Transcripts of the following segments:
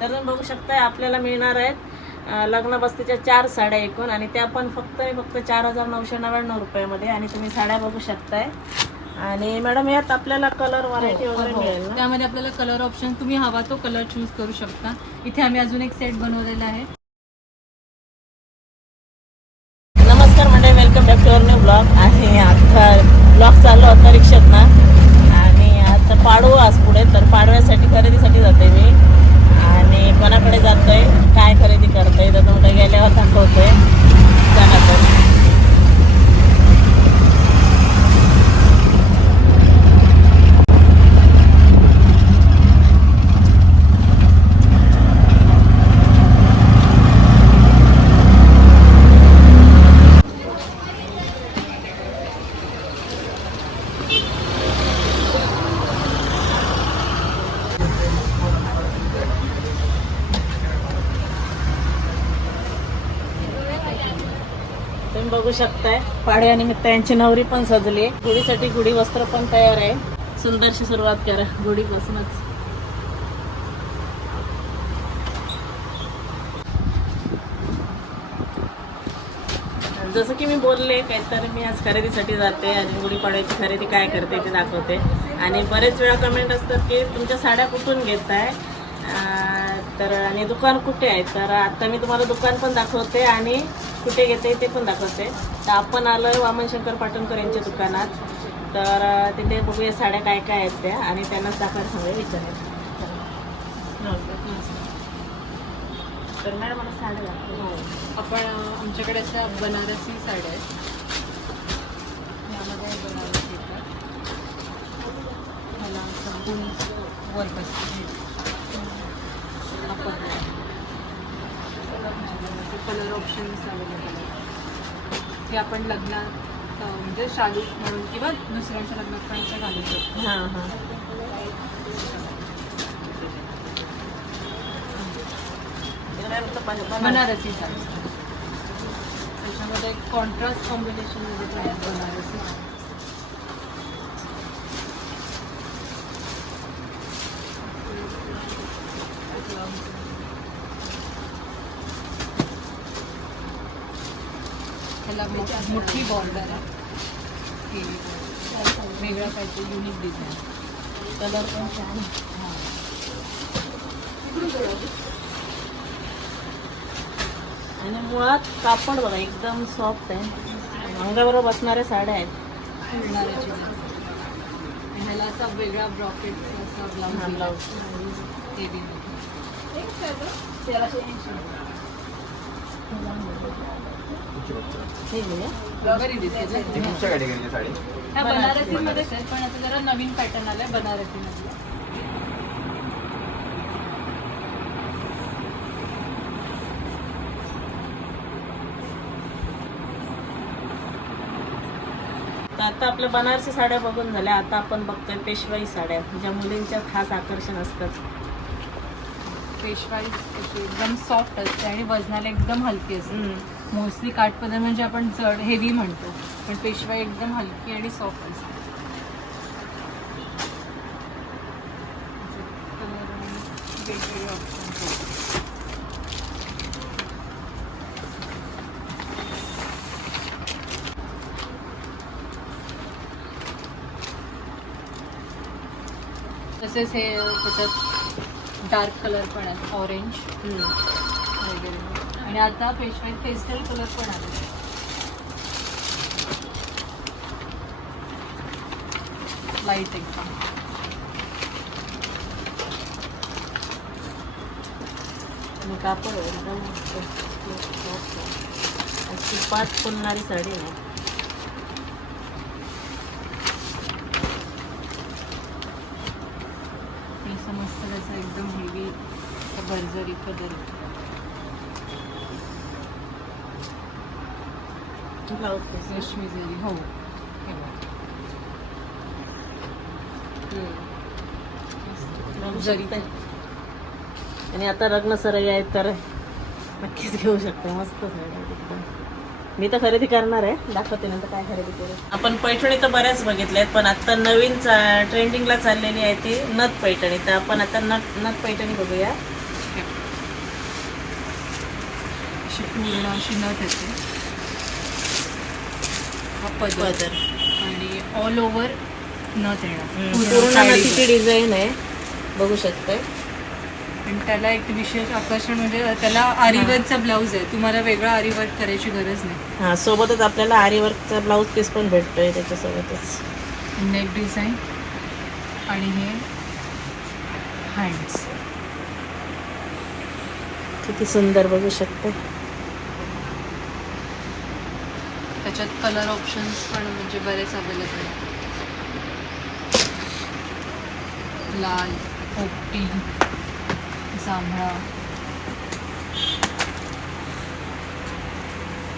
तर तुम्ही बघू शकताय आपल्याला मिळणार आहेत लग्न बस्तीच्या चार साड्या एकूण आणि त्या पण फक्त फक्त चार हजार नऊशे नव्याण्णव रुपयामध्ये आणि तुम्ही साड्या बघू शकताय. आणि मॅडम यात आपल्याला कलर व्हरायटी वगैरे मिळेल ना? त्यामध्ये आपल्याला कलर ऑप्शन तुम्ही हवा तो कलर चूज करू शकता. इथे आम्ही अजून एक सेट बनवलेला आहे. नमस्कार मंडळी welcome back to our new blog आणि आता ब्लॉग चालू होता रिक्षात ना आणि आता पाडू आज पुढे तर पाडव्यासाठी खरेदीसाठी जाते मी. आणि कोणाकडे जातोय काय खरेदी करतोय तर तुम्हाला गेल्यावर दाखवतोय. चला तर. बघू शकताय. पाडव्यानिमित्त यांची नवरी पण सजली गुढीसाठी गुढी वस्त्र पण तयार आहे. सुंदरशी सुरुवात करा. गुढीपासूनच. जसं की मी बोलले काहीतरी मी आज खरेदीसाठी जाते आणि गुढीपाडव्याची खरेदी काय करते ते दाखवते. आणि बरेच वेळा कमेंट असतात की तुमच्या साड्या कुठून घेताय? आहे तर आणि दुकान कुठे आहे? तर आता मी तुम्हाला दुकान पण दाखवते आणि कुठे घेते ते पण दाखवते. तर आपण आलोय वामन शंकर पाटणकर यांच्या दुकानात. तर तिथे बघूया साड्या काय काय आहेत त्या आणि त्यांनाच दाखवायला सांगूया विचारायला तर मॅडम मला साड्या दाखवा. आपण अं, आमच्याकडे अशा बनारसी साड्या आहेत. यामध्ये बनारसी येतात ह्याला संपूर्ण वर्क असते कलर ऑप्शन्स अवेलेबल आहेत. हे आपण लग्नात म्हणजे शालू म्हणून किंवा दुसऱ्यांच्या लग्नात पण असं घालू शकतो. हां हां. बनारस साडी. त्याच्यामध्ये कॉन्ट्रास्ट कॉम्बिनेशनमध्ये पण आहे. बनारसी ह्याला मो- मोठी बॉर्डर आहे केवी border. वेगळा काहीतरी युनिक डिझाईन कलर पण छान आणि मुळात कापड बघा एकदम सॉफ्ट आहे. अंगाबरोबर बसणाऱ्या साड्या आहेत. ह्याला असा वेगळा ब्रॉकेट असा ब्लाऊज हे. बरी दिसते ह्या बनारसी मध्येच आहेत पण आता जरा नवीन पॅटर्न आलाय बनारसी मध्ये तर आता आपल्या बनारसी साड्या बघून झाल्या. आता आपण बघतोय पेशवाई साड्या ज्या मुलींच्या खास आकर्षण असतात. पेशवाई अशी एकदम सॉफ्ट असते आणि वजनाला एकदम हलकी असते. मोस्टली काठपदर म्हणजे आपण जड हेवी म्हणतो. पण पेशवाई एकदम हलकी आणि सॉफ्ट असते. वेगवेगळे आहेत तसेच हे त्याच्यात डार्क कलर पण आहे ऑरेंज. वगैरे. आणि आता पेशवाई पेस्टल कलर पण आले लाइट एकदम कापड एकदम. अशी पाच फुलणारी साडी आहे. हे समजतं त्याचं एकदम हेवी बर्जरी कलर ब्लाऊज रेशमी जरी हे बघ. बघू जरी शकताय. आणि आता लग्न सरई आहेत तर नक्कीच घेऊ शकता. मस्त मी तर खरेदी करणार आहे. दाखवते नंतर काय खरेदी करू. आपण पैठणी तर बऱ्याच बघितल्या आहेत पण आता नवीन चा ट्रेंडिंगला चाललेली आहे ती नथ पैठणी. तर आपण आता नथ नथ पैठणी बघूया. अशी पूर्ण अशी नथ येते हा पदर. आणि ऑल ओव्हर नथ येणार पूर्ण डिझाईन आहे. बघू शकते. आणि त्याला एक विशेष आकर्षण म्हणजे त्याला आरीवर्कचा ब्लाऊज आहे. तुम्हाला वेगळा आरीवर्क करायची गरज नाही. हा सोबतच आपल्याला आरी वर्कचा ब्लाऊज पीस पण भेटतोय त्याच्यासोबतच. नेक डिझाईन आणि हे हँड्स किती सुंदर बघू शकते. त्याच्यात कलर ऑप्शन्स पण म्हणजे बरेच अवेलेबल आहेत. लाल पोपटी जांभळा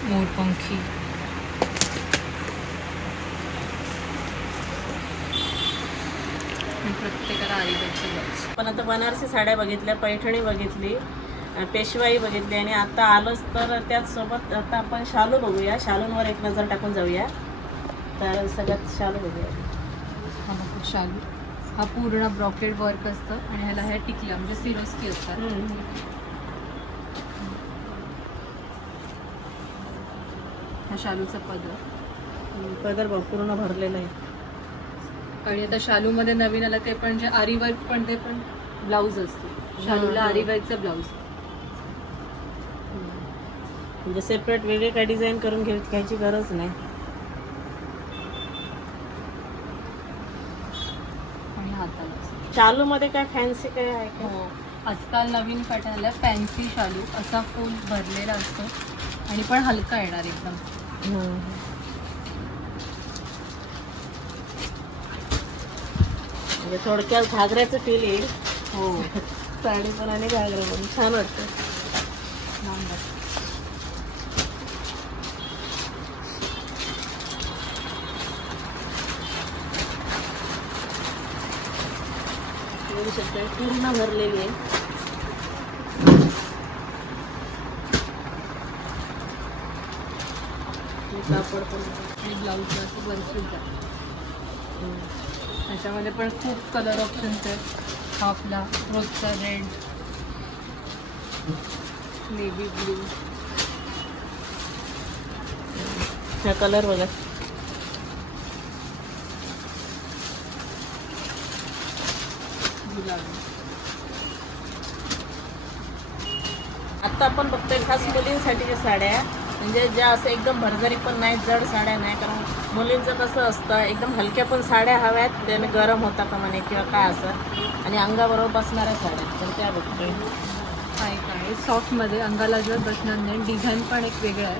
मोरपंखी. प्रत्येकाला पण आता बनारसी साड्या बघितल्या पैठणी बघितली पेशवाई बघितली आणि आता आलोच तर त्याच सोबत आता आपण शालू बघूया. शालूंवर एक नजर टाकून जाऊया. तर सगळ्यात शालू बघूया. बघा शालू. हा पूर्ण ब्रॉकेड वर्क असतं आणि ह्याला ह्या टिकल्या म्हणजे सिरोस्की असतात. हा शालूचा पदर. पदर पूर्ण भरलेला आहे. आणि आता शालूमध्ये नवीन आलं ते पण जे आरी वर्क पण ते पण ब्लाऊज असतो. शालूला. आरी वर्कचं ब्लाऊज. म्हणजे सेपरेट वेगळे काय डिझाईन करून घ्यायची गरज नाही आणि असं. शालूमध्ये काय फॅन्सी काय आहे का? हो. आजकाल नवीन पॅटर्न आला फॅन्सी शालू. असा फुल भरलेला असतो. आणि पण हलका येणार एकदम. हम्म. म्हणजे थोडक्यात घागऱ्याचं फील येईल. हो. साडी पण आणि घागरा पण. छान वाटतं नंबर बघू शकता पूर्ण भरलेली आहे. कापड पण आणि ब्लाऊजला असं वर्क त्याच्यामध्ये पण खूप कलर ऑप्शन्स आहेत. हा आपला रोजचा रेड नेव्ही ब्लू ह्या कलर बघा. गुलाबी आता आपण बघतोय खास मुलींसाठीच्या साड्या म्हणजे ज्या असं एकदम भरजारी पण नाही जड साड्या नाही कारण मुलींचं कसं असतं एकदम हलक्या पण साड्या हव्यात त्याने गरम होता का म्हणे किंवा काय असं. आणि अंगाबरोबर बसणाऱ्या साड्या तर त्या बघतोय. काय? काय सॉफ्टमध्ये अंगाला जर बसणार नाही डिझाईन पण एक वेगळं आहे.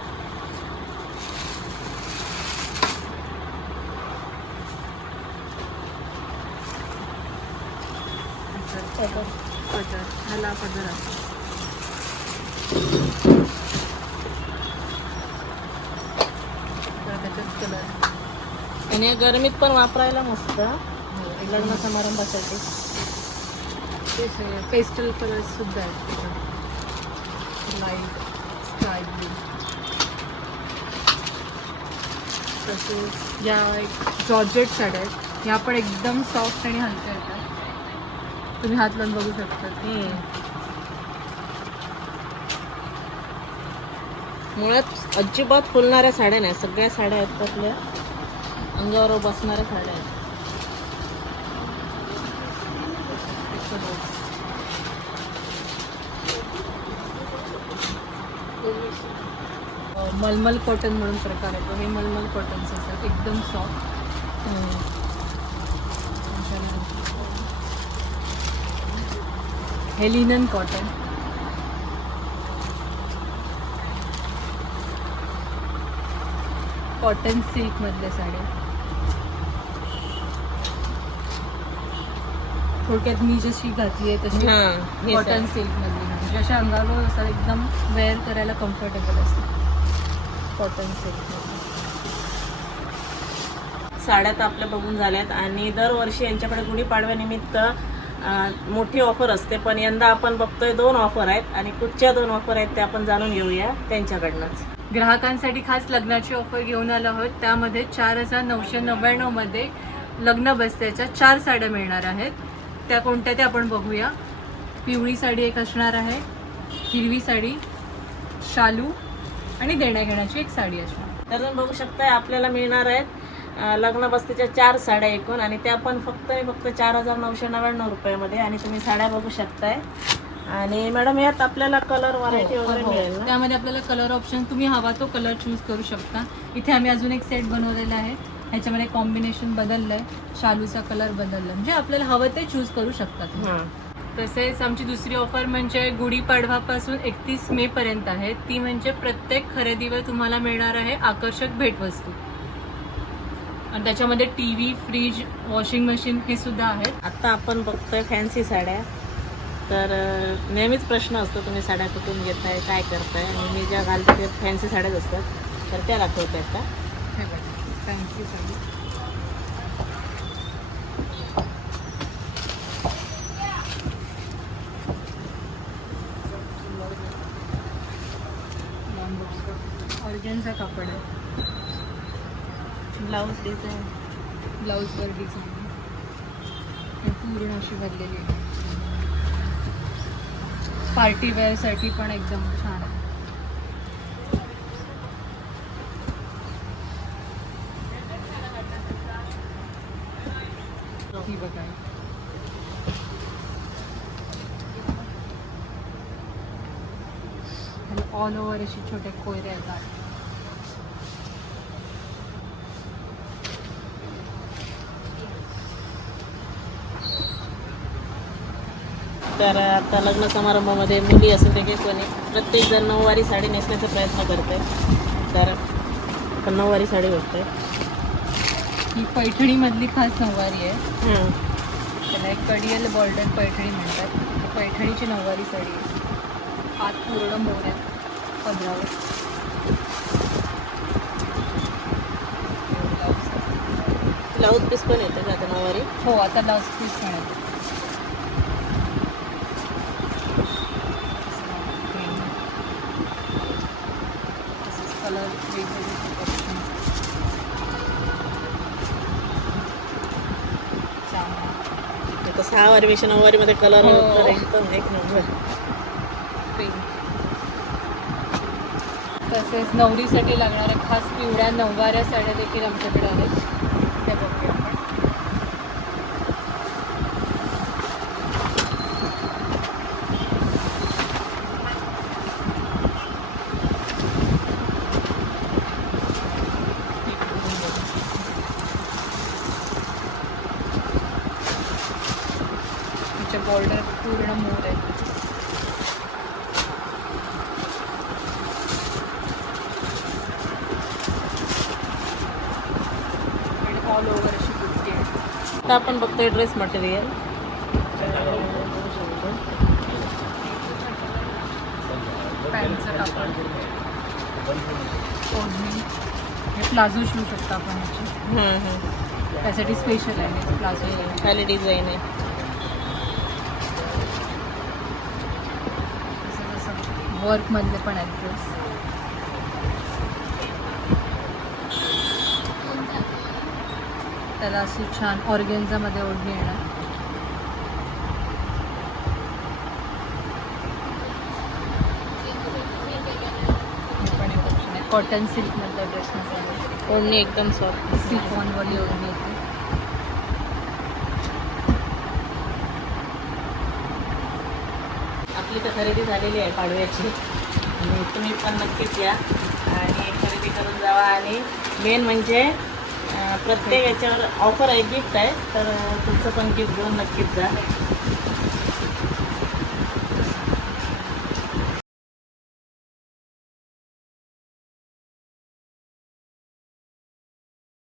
पदर ह्याला पदर आहे तर त्याच्यात कलर आणि गरमीत पण वापरायला मस्त. लग्न समारंभासाठी. ते पेस्टल कलर्स सुद्धा आहेत लाइट स्काय ब्लू तसेच या एक जॉर्जेट साड्या आहेत. या पण एकदम सॉफ्ट आणि हलक्या येतात. तुम्ही हात लावून बघू शकता मुळात अजिबात फुलणाऱ्या साड्या नाही. सगळ्या साड्या आहेत त्यातल्या अंगावर बसणाऱ्या साड्या आहेत. मलमल कॉटन म्हणून प्रकार येतो. हे मलमल असतात एकदम सॉफ्ट हे लिनन कॉटन कॉटन सिल्क मधल्या साड्या थोडक्यात मी जशी घातली आहे तशी कॉटन. सिल्क मधली. म्हणजे अशा अंगावर असतात एकदम वेअर करायला कम्फर्टेबल असते. कॉटन सिल्क साड्या तर आपल्या बघून झाल्यात. आणि दरवर्षी यांच्याकडे गुढीपाडव्यानिमित्त मोठी ऑफर असते पण यंदा आपण बघतोय दोन ऑफर आहेत आणि कुठच्या दोन ऑफर आहेत ते आपण जाणून घेऊया त्यांच्याकडनंच. ग्राहकांसाठी खास लग्नाची ऑफर घेऊन आलो आहोत. त्यामध्ये चार हजार नऊशे नव्याण्णवमध्ये लग्न बसत्याच्या चार साड्या मिळणार आहेत. त्या कोणत्या ते आपण बघूया. पिवळी साडी एक असणार आहे हिरवी साडी शालू आणि देण्याघेण्याची एक साडी असणार. तर बघू शकताय आपल्याला मिळणार आहेत लग्न बस्तीच्या चार साड्या एकूण आणि त्या पण फक्त फक्त चार हजार नऊशे नव्याण्णव रुपयामध्ये आणि तुम्ही साड्या बघू शकताय. आणि मॅडम यात आपल्याला कलर व्हरायटी वगैरे हो, मिळेल ना? त्यामध्ये आपल्याला कलर ऑप्शन तुम्ही हवा तो कलर चूज करू शकता. इथे आम्ही अजून एक सेट बनवलेला आहे. ह्याच्यामध्ये कॉम्बिनेशन बदललंय. शालूचा कलर बदललाय म्हणजे आपल्याला हवं ते चूज करू शकता तुम्ही. हां. तसेच आमची दुसरी ऑफर म्हणजे गुढीपाडवापासून एकतीस मे पर्यंत आहे. ती म्हणजे प्रत्येक खरेदीवर तुम्हाला मिळणार आहे आकर्षक भेटवस्तू. आणि त्याच्यामध्ये T V fridge washing machine हे सुद्धा आहेत. आता आपण बघतोय फॅन्सी साड्या. तर नेहमीच प्रश्न असतो तुम्ही साड्या कुठून घेताय काय करताय? आणि मी ज्या घालते ते फॅन्सी साड्याच असतात. तर त्या दाखवते आता. बघा फॅन्सी साडी. ऑर्गॅनचा कापड आहे. ब्लाऊज डिझाईन ब्लाऊजवर डिझाईन पूर्ण अशी भरलेली आहे. पार्टी वेअरसाठी पण एकदम छान आहे. ही बघा ऑल ओव्हर अशी छोटे कोयऱ्या येतात. तर आता लग्न समारंभामध्ये मुली असू दे की कोणी. प्रत्येक जण नऊवारी साडी नेसण्याचा प्रयत्न करते तर पण नऊवारी साडी बघते ही पैठणीमधली खास नऊवारी आहे. त्याला एक कडियल बॉर्डर पैठणी म्हणतात. पैठणीची नऊवारी साडी आहे. हात पूर्ण मोर आहे पदरावर. ब्लाऊज पीस पण येते का आता नऊवारी? हो आता ब्लाऊज पीस पण आहे कलर वेगवेगळे सहा वारीपेक्षा नऊवारीमध्ये कलर हो. तर एकदम एक नंबर तसेच नवरीसाठी लागणाऱ्या खास पिवळ्या नऊवाऱ्या साड्या देखील आमच्याकडे आहेत त्या बघूया आपण तिचे बॉर्डर पूर्ण मोर आहे आणि ऑल ओव्हर अशी कुर्ती आहे आता आपण बघतोय ड्रेस मटेरियल प्लाझो शिवू शकतो आपण याची. त्यासाठी स्पेशल आहे प्लाझो. खाली डिझाईन आहे. वर्कमधले पण आहेत ड्रेस त्याला अशी छान ऑर्गेन्झामध्ये ओढणी येणार. कॉटन सिल्कमधल्या ड्रेसमध्ये ओढणी एकदम सॉफ्ट सिफॉनवाली ओढणी येते. आपली तर खरेदी झालेली आहे पाडव्याची. आणि तुम्ही पण नक्कीच या. आणि खरेदी करून जावा. आणि मेन म्हणजे प्रत्येक याच्यावर ऑफर आहे गिफ्ट आहे. तर तुमचं पण गिफ्ट घेऊन नक्कीच जा.